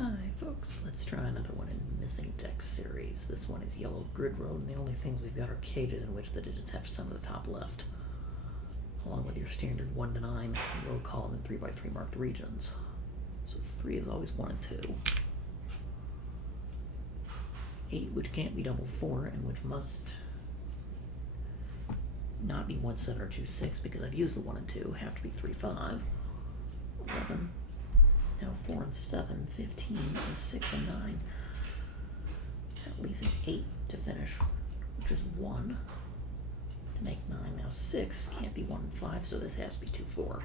Hi folks, let's try another one in Missing Text series. This one is yellow grid road, and the only things we've got are cages in which the digits have some of the top left, along with your standard 1 to 9 row, column, and 3 by 3 marked regions. So 3 is always 1 and 2. 8, which can't be double 4, and which must not be 1, 7, or 2, 6, because I've used the 1 and 2, have to be 3, 5. 11 is now 4 and 7. 15 is 6 and 9. That leaves an 8 to finish, which is 1 to make 9. Now 6 can't be 1 and 5, so this has to be 2, 4.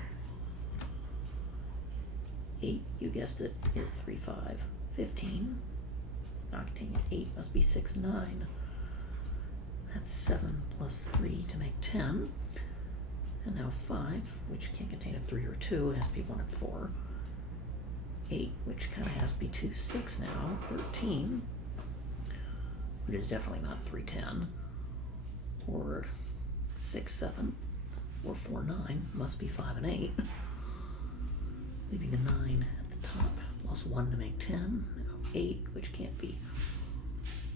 8, you guessed it, is 3, 5. 15, not containing 8, must be 6, 9. That's 7 plus 3 to make 10. And now 5, which can't contain a 3 or 2, has to be 1 and 4. 8, which kind of has to be 2, 6 now. 13, which is definitely not 3, 10. Or 6, 7. Or 4, 9, must be 5 and 8. Leaving a 9 at the top, plus 1 to make 10. Now 8, which can't be,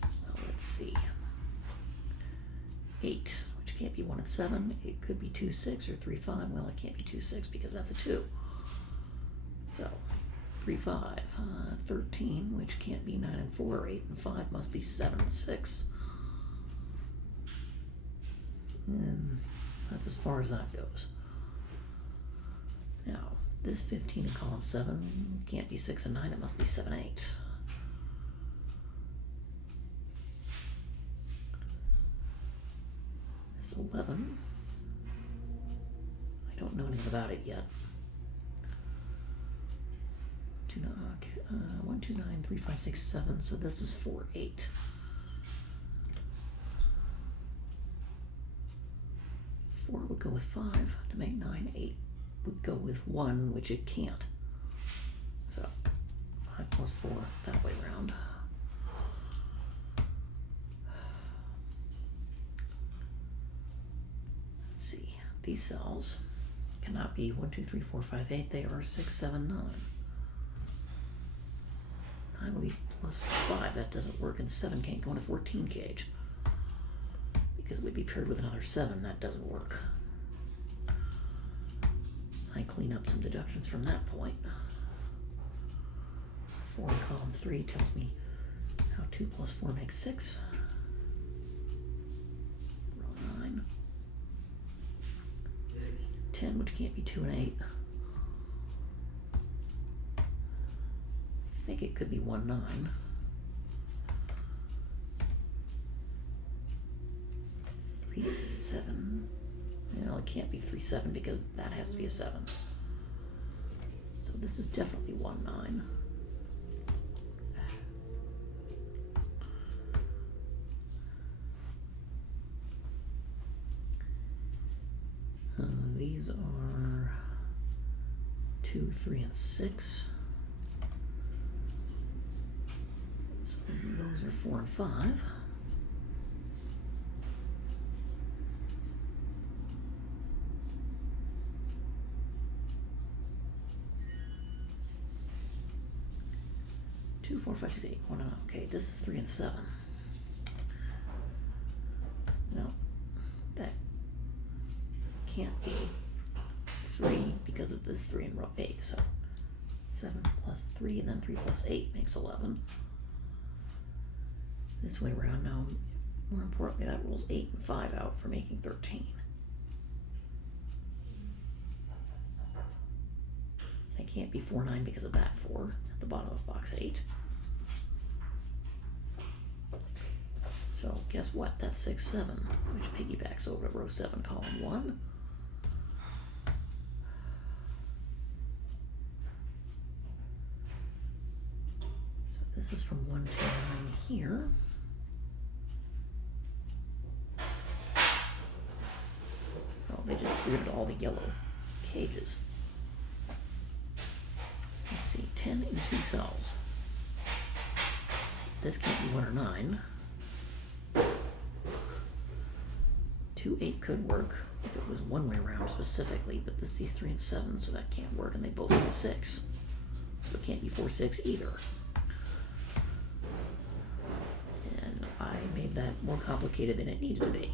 well, let's see. 8, which can't be 1 and 7. It could be 2, 6 or 3, 5. Well, it can't be 2, 6 because that's a 2. So 3, 5. 13, which can't be 9 and 4. 8 and 5 must be 7 and 6. And that's as far as that goes. Now, this 15 in column 7 can't be 6 and 9. It must be 7, 8. This 11, I don't know anything about it yet. 2 knock, 1, 2, 9, 3, 5, 6, 7. So this is 4, 8. 4 would go with 5 to make 9. 8 would go with 1, which it can't. So 5 plus 4 that way around. Let's see. These cells cannot be 1, 2, 3, 4, 5, 8. They are 6, 7, 9. 9 will be plus 5. That doesn't work, and 7 can't go in a 14 cage because it would be paired with another 7. That doesn't work. I clean up some deductions from that point. 4 in column 3 tells me how 2 plus 4 makes 6. Row 9. 10, which can't be 2 and 8. I think it could be 1, 9. 3, 7. Well, it can't be 3, 7 because that has to be a 7. So this is definitely 1, 9. These are 2, 3, and 6. So those are 4 and 5. Two, 4, 5, 6, 8. 1, okay, this is 3 and 7. No, that can't be 3 because of this 3 in row 8. So 7 plus 3, and then 3 plus 8 makes 11. This way around now, more importantly, that rules 8 and 5 out for making 13. And it can't be 4, 9 because of that 4 at the bottom of box 8. So guess what? That's 6, 7, which piggybacks over to row 7, column 1. So this is from 1 to 9 here. Well, they just gridded all the yellow cages. Let's see, 10 in 2 cells. This can't be 1 or 9. 2, 8 could work if it was one way around specifically, but this is 3 and 7, so that can't work, and they both say 6. So it can't be 4, 6 either. made that more complicated than it needed to be.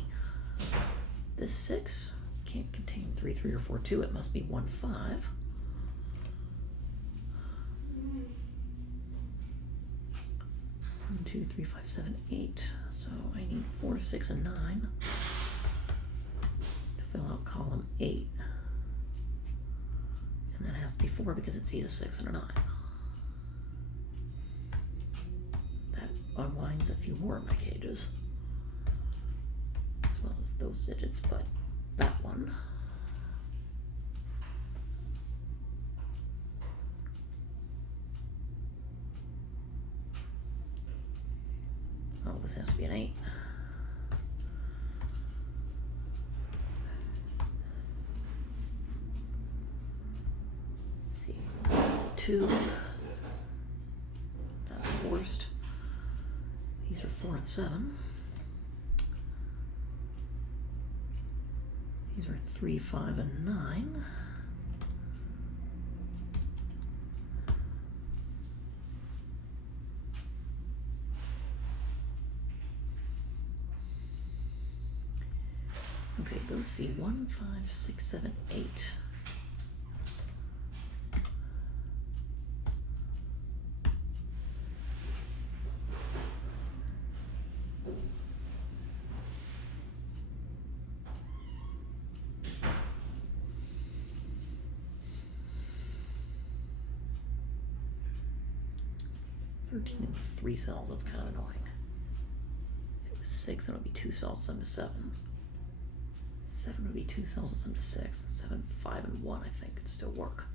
This 6 can't contain 3, 3, or 4, 2. It must be 1, 5. 1, 2, 3, 5, 7, 8. So I need 4, 6, and 9 to fill out column 8. And that has to be 4 because it sees a 6 and a 9. That unwinds a few more of my cages, as well as those digits, but that one. Oh, this has to be an 8. Let's see, that's a 2. That's forced. These are 4 and 7. These are 3, 5, and 9. Okay, those see 1, 5, 6, 7, 8. In 3 cells, that's kind of annoying. If it was 6, then it would be 2 cells, sum to 7. 7 would be 2 cells, and sum to 6. 7, 5, and 1, I think, could still work.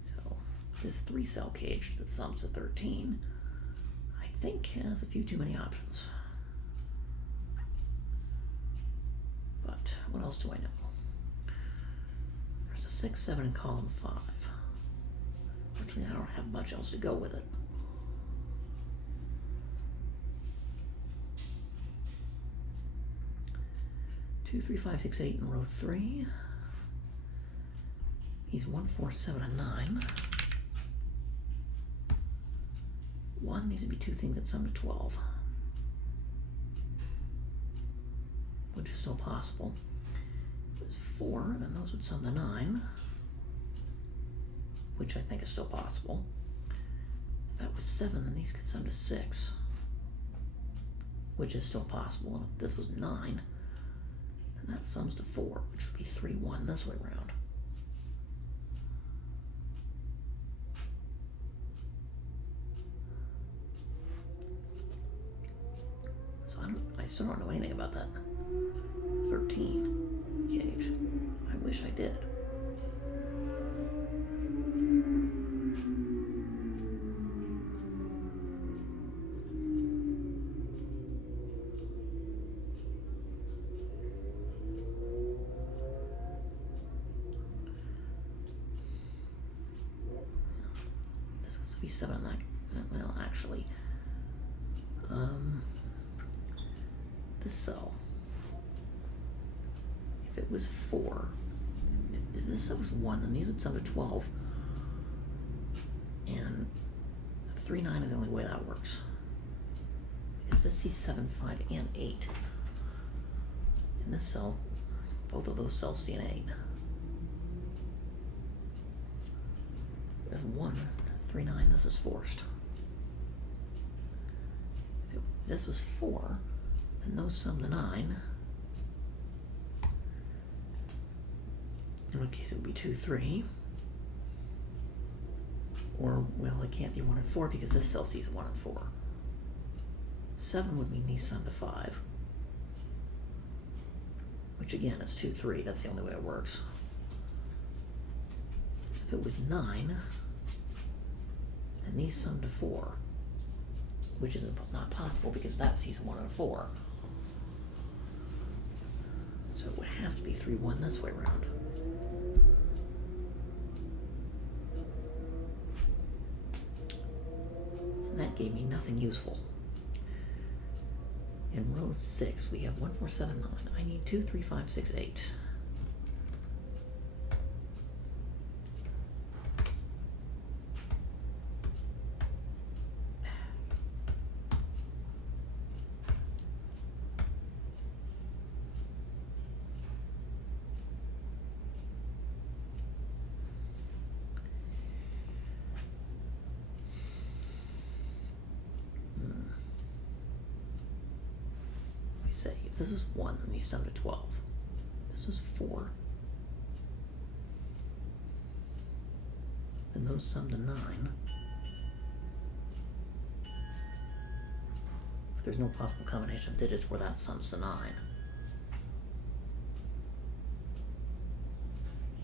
So, this 3-cell cage that sums to 13, I think has a few too many options. But, what else do I know? There's a 6, 7 in column 5. Unfortunately, I don't have much else to go with it. Two, 3, 5, 6, 8 in row 3. He's 1, 4, 7, and 9. 1, these would be 2 things that sum to 12. Which is still possible. If it was 4, then those would sum to 9. Which I think is still possible. If that was 7, then these could sum to 6, which is still possible. And if this was 9, then that sums to 4, which would be 3, 1 this way around. So I still don't know anything about that 13 cage. I wish I did. Be 7 that, well, actually, this cell, if it was 4, if this cell was 1, then these would sum to 12, and 3, 9 is the only way that works, because this sees 7, 5, and 8, and this cell, both of those cells see an 8. If 1, 3, 9, this is forced. If this was 4, then those sum to 9. In which case it would be 2, 3. Or, well, it can't be 1 and 4 because this cell sees 1 and 4. 7 would mean these sum to 5. Which again is 2, 3. That's the only way it works. If it was 9, and these sum to 4, which is not possible because that sees 1 and 4. So it would have to be 3, 1 this way around. And that gave me nothing useful. In row 6, we have 1, 4, 7, 9. I need 2, 3, 5, 6, 8. This is 1, and these sum to 12. This is 4. Then those sum to 9. If there's no possible combination of digits where that sums to 9.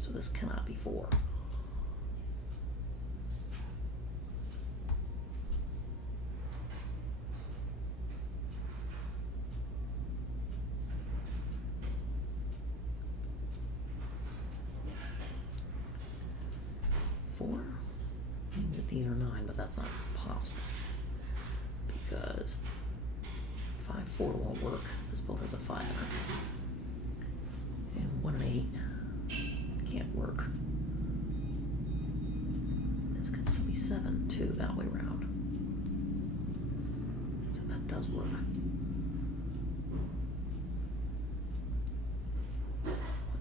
So this cannot be 4. Means that these are 9, but that's not possible because 5, 4 won't work. This both has a 5 in it, and 1 and 8 can't work. This could still be 7 too, that way around. So that does work. 1,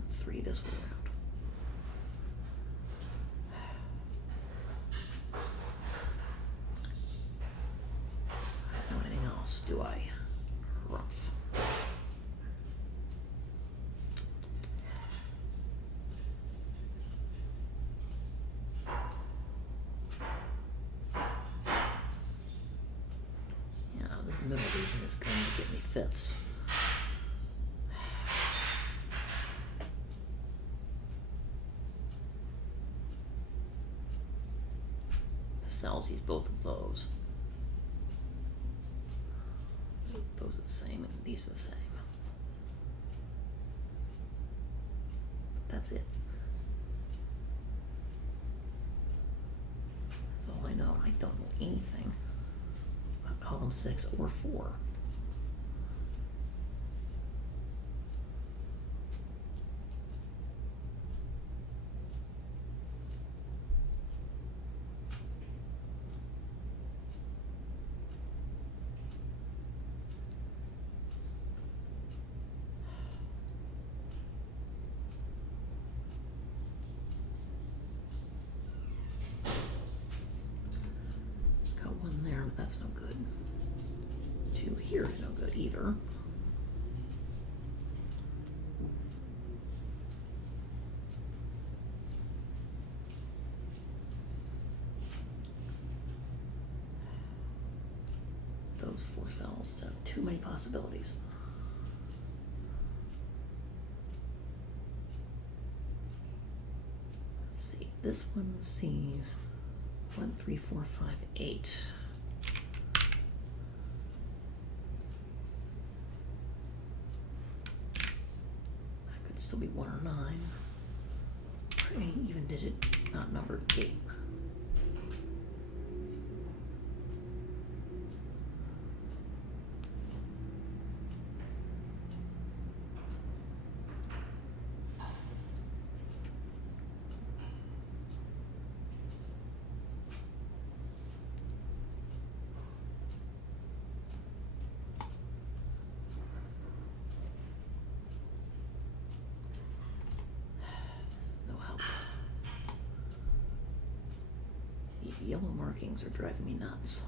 3 this way around. Do I? Rumpf. Yeah, this middle region is going to get me fits. The cells use both of those. Those are the same, and these are the same. That's it. That's all I know. I don't know anything about column 6 or 4. That's no good. 2 here is no good either. Those 4 cells have too many possibilities. Let's see. This one sees 1, 3, 4, 5, 8. Still be 1 or 9, or any even digit not numbered 8. Yellow markings are driving me nuts.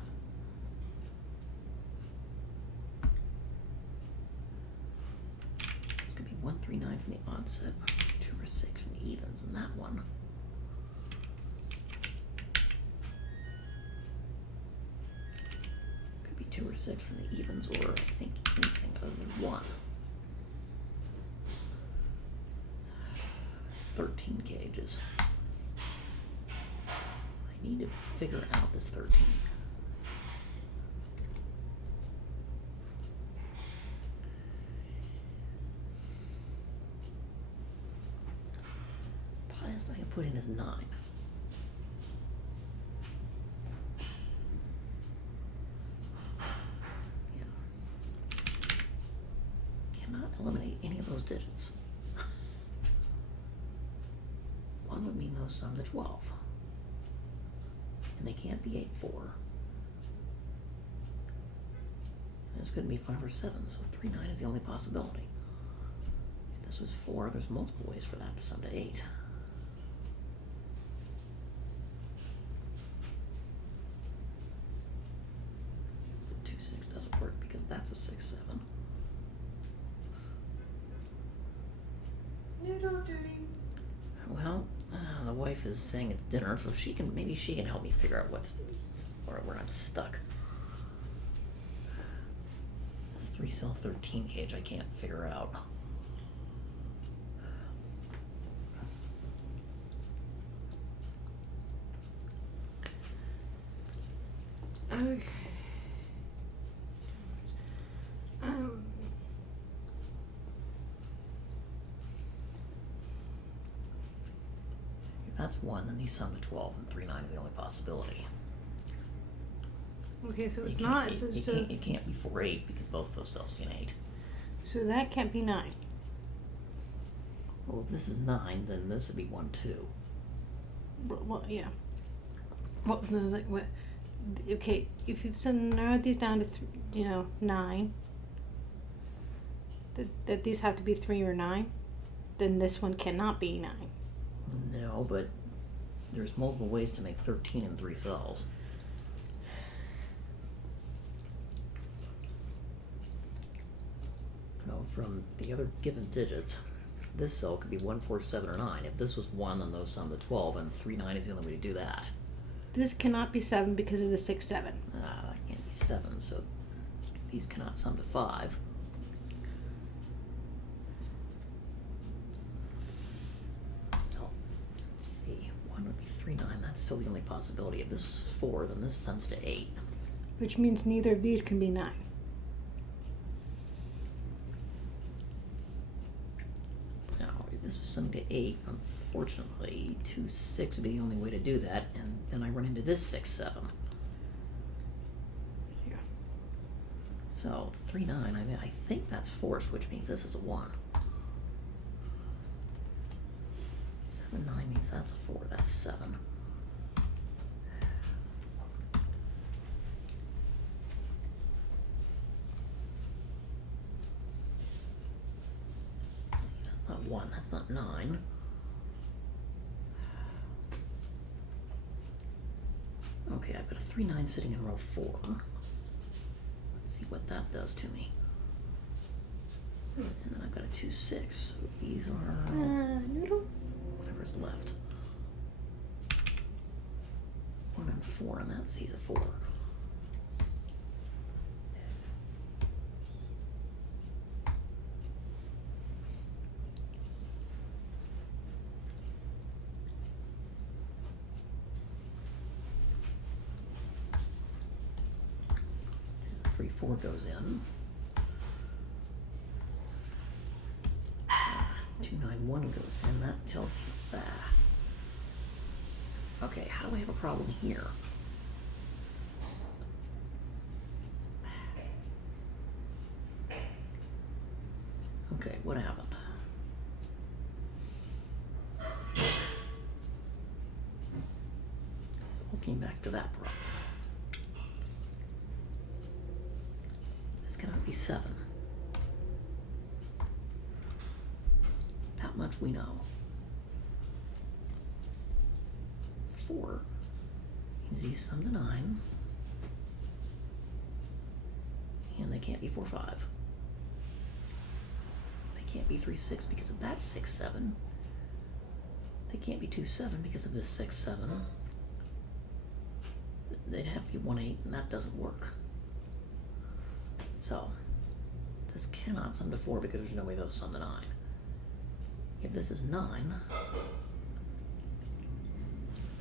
It could be 1, 3, 9 from the odd set, 2 or 6 from the evens, and that one. Could be 2 or 6 from the evens, or I think anything other than 1. That's 13 cages. Need to figure out this 13. The highest I can put in is 9. Yeah. Cannot eliminate any of those digits. 1 would mean those sum to 12. And they can't be 8, 4. And this couldn't be 5 or 7, so 3, 9 is the only possibility. If this was 4, there's multiple ways for that to sum to 8. But 2, 6 doesn't work because that's a 6, 7. wife is saying it's dinner, so maybe she can help me figure out where I'm stuck. This 3-cell 13 cage I can't figure out. Okay. If that's 1, then these sum to 12, and 3, 9 is the only possibility. Okay, so it's not. It can't be 4, 8 because both those cells get 8. So that can't be 9. Well, if this is 9, then this would be 1, 2. Well, yeah. Well, no, like what? Okay, if you narrow these down to 9, that these have to be 3 or 9, then this one cannot be 9. No, but there's multiple ways to make 13 in 3 cells. No, from the other given digits, this cell could be 1, 4, 7, or 9. If this was 1, then those sum to 12, and 3, 9 is the only way to do that. This cannot be 7 because of the 6, 7. That can't be 7, so these cannot sum to 5. Oh, let's see. 1 would be 3, 9. That's still the only possibility. If this was 4, then this sums to 8. Which means neither of these can be 9. Now, if this was summing to 8, unfortunately, 2, 6 would be the only way to do that, and then I run into this 6, 7. Yeah. So 3, 9, I think that's force, which means this is a 1. 7, 9 means that's a 4, that's 7. Let's see, that's not 1, that's not 9. Okay, I've got a 3, 9 sitting in row 4. Let's see what that does to me. And then I've got a 2, 6. So these are Noodle? whatever's left. 1 and 4, and that sees a 4. Three, 4 goes in. 2, 9, 1 goes in. That tells you that. Okay, how do I have a problem here? Okay, what happened? So all came back to that problem. This cannot be 7. That much we know. 4 means these sum to 9. And they can't be 4, 5. They can't be 3, 6 because of that 6, 7. They can't be 2, 7 because of this 6, 7. They'd have to be 1, 8, and that doesn't work. So, this cannot sum to 4 because there's no way those sum to 9. If this is 9,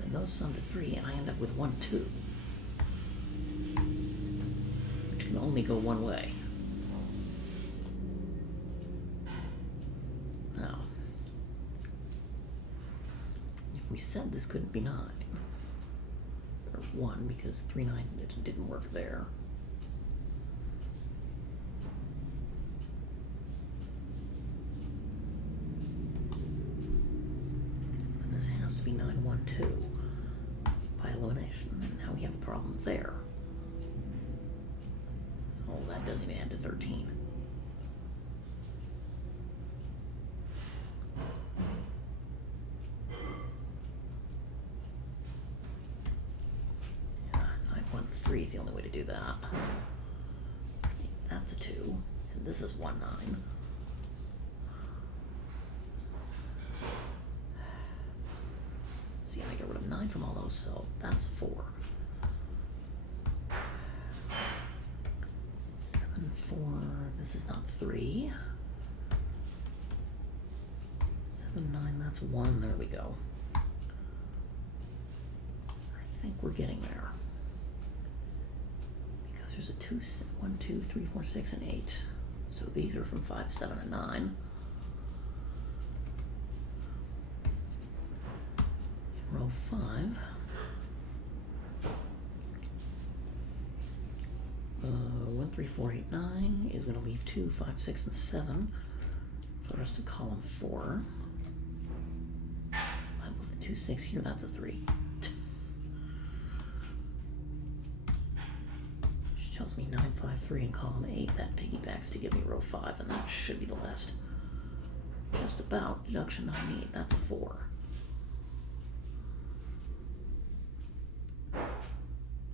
then those sum to 3, and I end up with 1, 2. Which can only go one way. Now, if we said this couldn't be 9, or 1, because 3, 9 it didn't work there. This has to be 9, 1, 2 by elimination, and now we have a problem there. Oh, that doesn't even add to 13. Yeah, 9, 1, 3 is the only way to do that. That's a 2, and this is 1, 9. see, I get rid of 9 from all those cells. That's 4. 7, 4. This is not 3. 7, 9. That's 1. There we go. I think we're getting there. Because there's a 2, 1, 2, 3, 4, 6, and 8. So these are from 5, 7, and 9. In row 5, 1, 3, 4, 8, 9 is going to leave 2, 5, 6, and 7 for the rest of column 4. I move the 2, 6 here. That's a 3. Which tells me 9, 5, 3 in column 8. That piggybacks to give me row 5, and that should be the last just about deduction I need. That's a 4.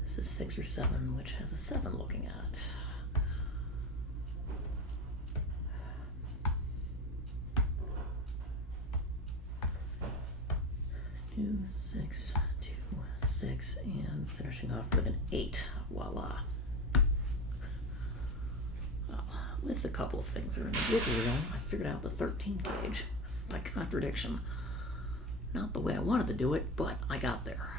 This is 6 or 7, which has a 7 looking at it. 2, 6, 2, 6, and finishing off with an 8. Voila. Well, with a couple of things that are in the wiggle wheel, I figured out the 13 gauge by contradiction. Not the way I wanted to do it, but I got there.